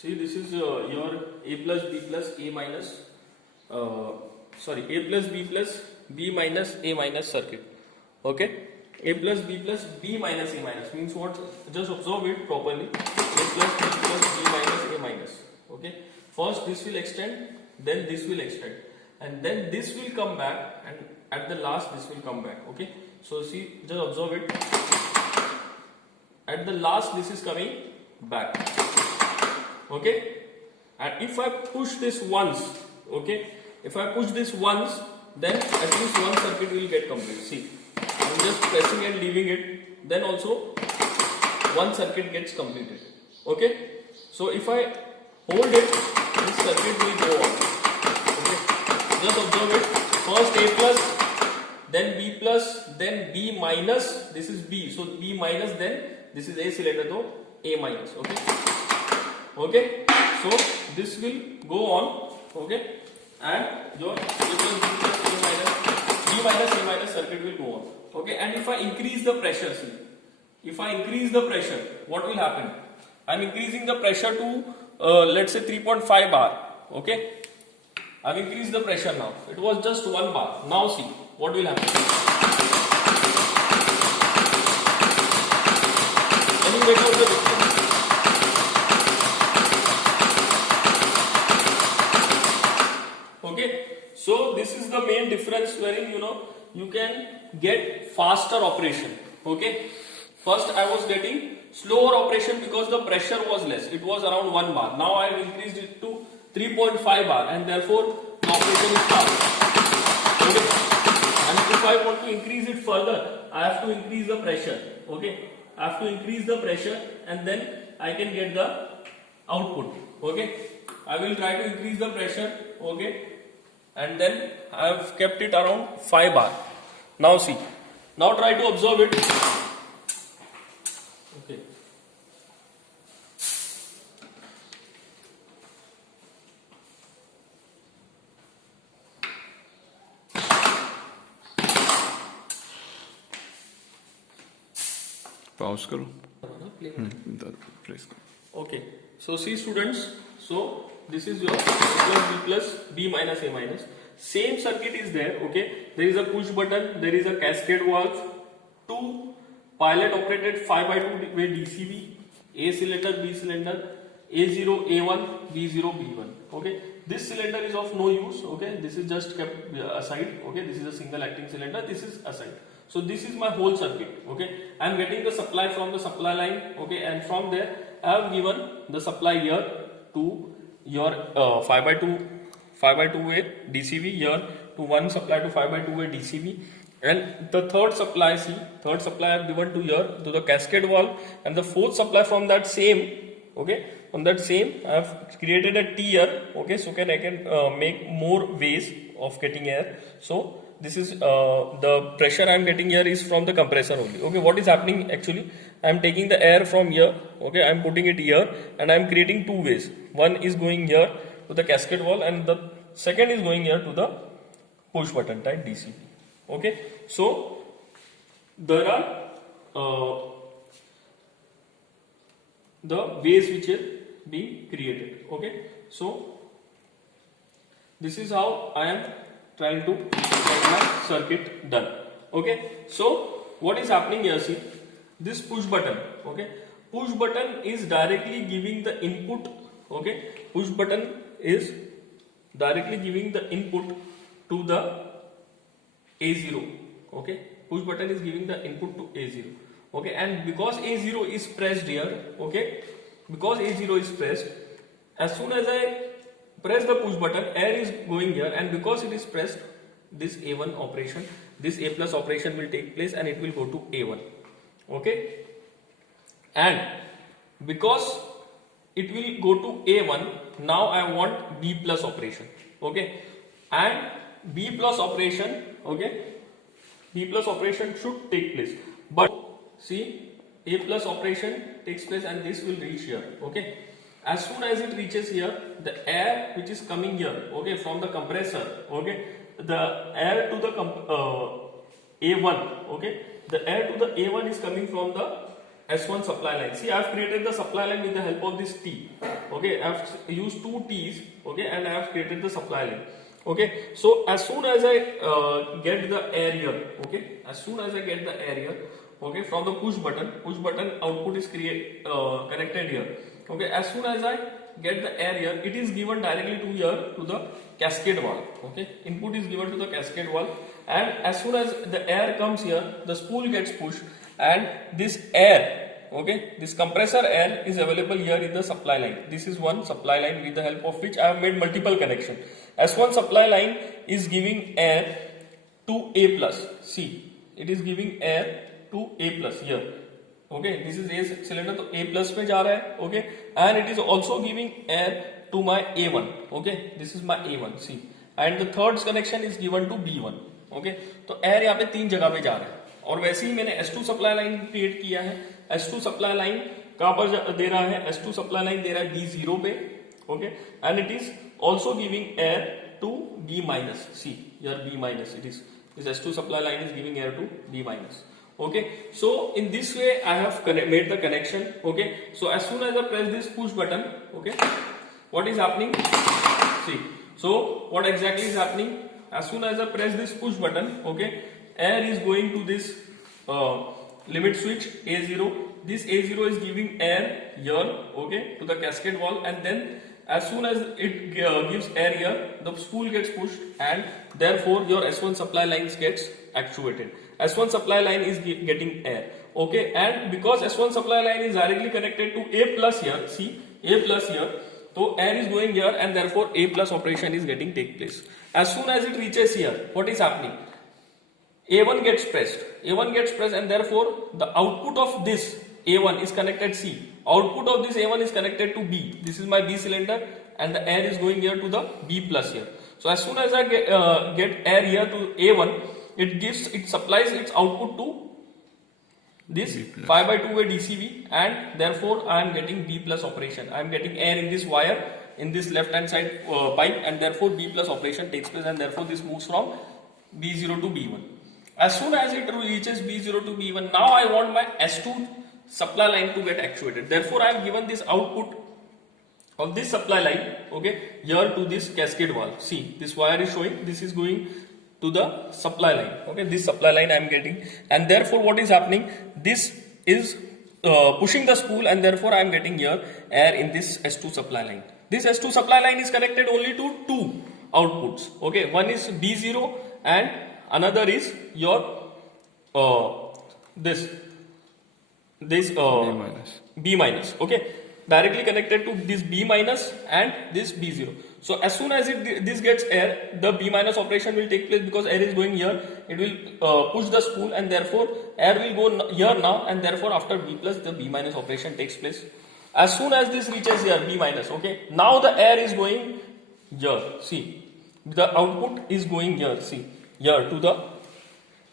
See, this is your a plus b plus a minus, a plus b plus b minus a minus circuit. Okay, a plus b plus b minus a minus means what? Just observe it properly. A plus b plus b minus a minus. Okay, first this will extend, then this will extend, and then this will come back, and at the last this will come back. Okay, so see, just observe it. At the last this is coming back. Okay, and if I push this once, okay, if I push this once, then at least one circuit will get complete. See, I'm just pressing and leaving it, then also one circuit gets completed. Okay, so if I hold it, this circuit will go on. Okay, just observe it. First A plus, then B plus, then B minus. This is B, so B minus, then this is A cylinder, though A minus. Okay. Okay, so this will go on, okay, and your A plus B plus A minus B minus A minus circuit will go on, okay. And if I increase the pressure, see, if I increase the pressure, what will happen? I am increasing the pressure to let's say 3.5 bar, okay. I have increased the pressure now. It was just 1 bar. Now see what will happen. Can you make out the difference? Okay, so this is the main difference wherein you can get faster operation. Okay, first I was getting slower operation because the pressure was less. It was around 1 bar. Now I have increased it to 3.5 bar, and therefore the operation is fast. Okay, and if I want to increase it further, I have to increase the pressure. Okay, I have to increase the pressure, and then I can get the output. Okay, I will try to increase the pressure. Okay, and then I have kept it around 5 bar. Now see, now try to observe it. Okay, pause करो place करो. okay, so see students, so this is your A plus B plus B minus A minus. Same circuit is there. Okay, there is a push button, there is a cascade valve, 2 pilot operated 5x2 way DCV, A cylinder, B cylinder, A0 A1, B0 B1. Okay, this cylinder is of no use. Okay, this is just kept aside. Okay, this is a single acting cylinder, this is aside. So this is my whole circuit. Okay, I am getting the supply from the supply line. Okay, and from there I have given the supply here to your 5x2 way DCV, here to one supply to 5x2 way DCV, and the third supply, see, third supply I have given to here to the cascade valve, and the fourth supply from that same. Okay, from that same I have created a T here. Okay, so I can make more ways of getting air. So this is the pressure I am getting here is from the compressor only. Okay, what is happening actually? I am taking the air from here. Okay, I am putting it here, and I am creating 2 ways. One is going here to the cascade valve, and the second is going here to the push button type DCV. Okay, so there are the ways which are being created. Okay, so this is how I am trying to get my circuit done. Okay, so what is happening here? See, this push button. Okay, push button is directly giving the input. Okay, push button is directly giving the input to the A0. Okay, push button is giving the input to A0. Okay, and because A0 is pressed here, okay, because A0 is pressed, as soon as I press the push button, air is going here, and because it is pressed, this A1 operation, this A plus operation will take place, and it will go to A1. Okay, and because it will go to A1, now I want B plus operation. Okay, and B plus operation, okay, B plus operation should take place, but see, A plus operation takes place, and this will reach here. Okay, as soon as it reaches here, the air which is coming here, okay, from the compressor, okay, the air to the A1, okay, the air to the A1 is coming from the S1 supply line. See, I've created the supply line with the help of this T. Okay, I've used two T's. Okay, and I have created the supply line. Okay, so as soon as I get the air here, okay, as soon as I get the air here, okay, from the push button output is connected here. Okay, as soon as I get the air here, it is given directly to here to the cascade valve. Okay, input is given to the cascade valve, and as soon as the air comes here, the spool gets pushed, and this air, okay, this compressor air is available here in the supply line. This is one supply line with the help of which I have made multiple connection. S1 supply line is giving air to A plus. See, it is giving air to A plus here. Okay, this is A cylinder, so A plus में जा रहा है. Okay, and it is also giving air to my A1. Okay, this is my A1. See, and the third connection is given to B1. Okay, तो air यहाँ पे तीन जगह पे जा रहा है. और वैसे ही मैंने S2 सप्लाई लाइन क्रिएट किया है. S2 सप्लाई लाइन कहां पर दे रहा है? S2 सप्लाई लाइन दे रहा है B0 पे. Okay, and it is also giving air to B minus. See, here B minus. It is this S2 supply line is giving air to B minus. Okay, so in this way I have made the connection. Okay, so as soon as I press this push button, okay, what is happening? See, so what exactly is happening? As soon as I press this push button, okay, air is going to this limit switch A0. This A0 is giving air here, okay, to the cascade valve, and then as soon as it gives air here, the spool gets pushed, and therefore your S1 supply lines gets actuated. S1 supply line is getting air. Okay, and because S1 supply line is directly connected to A plus here, see, A plus here, so air is going here, and therefore A plus operation is getting take place. As soon as it reaches here, what is happening? A1 gets pressed, and therefore the output of this A1 is connected C. Output of this A1 is connected to B. This is my B cylinder, and the air is going here to the B plus here. So as soon as I get air here to A1, it supplies its output to this 5/2 way DCV, and therefore I am getting B plus operation. I am getting air in this wire in this left hand side pipe, and therefore B plus operation takes place, and therefore this moves from B0 to B1. As soon as it reaches B0 to B1, now I want my S2 supply line to get actuated. Therefore I have given this output of this supply line, okay, here to this cascade valve. See, this wire is showing, this is going to the supply line. Okay, this supply line I am getting, and therefore what is happening? This is pushing the spool, and therefore I am getting here air in this S2 supply line. This S2 supply line is connected only to two outputs. Okay, one is B0 and another is your this B minus. Okay, directly connected to this B minus and this B0. So as soon as this gets air, the B minus operation will take place, because air is going here. It will push the spool, and therefore air will go here now, and therefore after B plus the B minus operation takes place. As soon as this reaches here B minus, okay, now the air is going here. See, the output is going here. See, here to the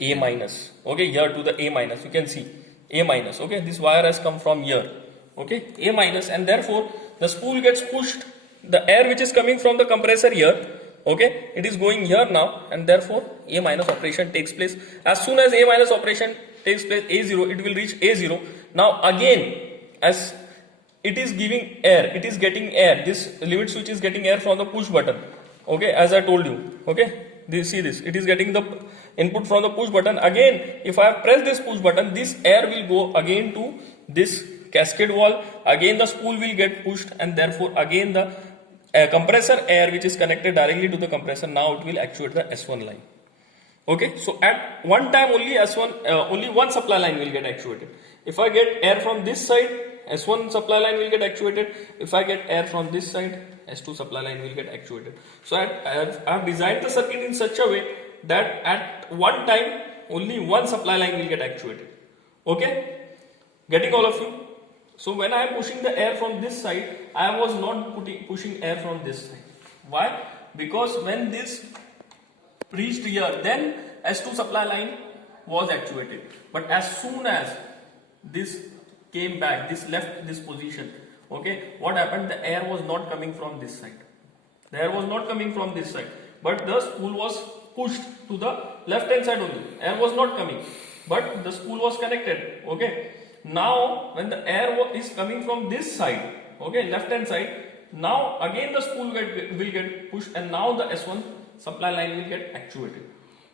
A minus. Okay, here to the A minus. You can see A minus. Okay, this wire has come from here. Okay, A minus, and therefore the spool gets pushed. The air which is coming from the compressor here, okay, it is going here now, and therefore A minus operation takes place. As soon as A minus operation takes place, A0, it will reach A0. Now again, as it is giving air, it is getting air. This limit switch is getting air from the push button. Okay, as I told you. Okay, see this, it is getting the input from the push button. Again, if I press this push button, this air will go again to this cascade valve. Again the spool will get pushed, and therefore again the compressor air which is connected directly to the compressor, now it will actuate the S1 line. Okay, so at one time only only one supply line will get actuated. If I get air from this side, S1 supply line will get actuated. If I get air from this side, S2 supply line will get actuated. So I have designed the circuit in such a way that at one time only one supply line will get actuated. Okay, getting all of you? So when I am pushing the air from this side, I was not pushing air from this side. Why? Because when this reached here, then S2 supply line was actuated. But as soon as this came back, this left this position, okay, what happened? The air was not coming from this side. The air was not coming from this side, but the spool was pushed to the left hand side only. Air was not coming, but the spool was connected. Okay, Now when the air is coming from this side, okay, left hand side, now again the spool will get pushed, and now the S1 supply line will get actuated.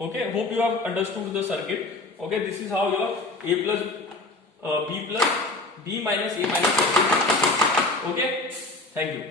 Okay, hope you have understood the circuit. Okay, this is how your A plus B plus B minus A minus circuit. Okay, thank you.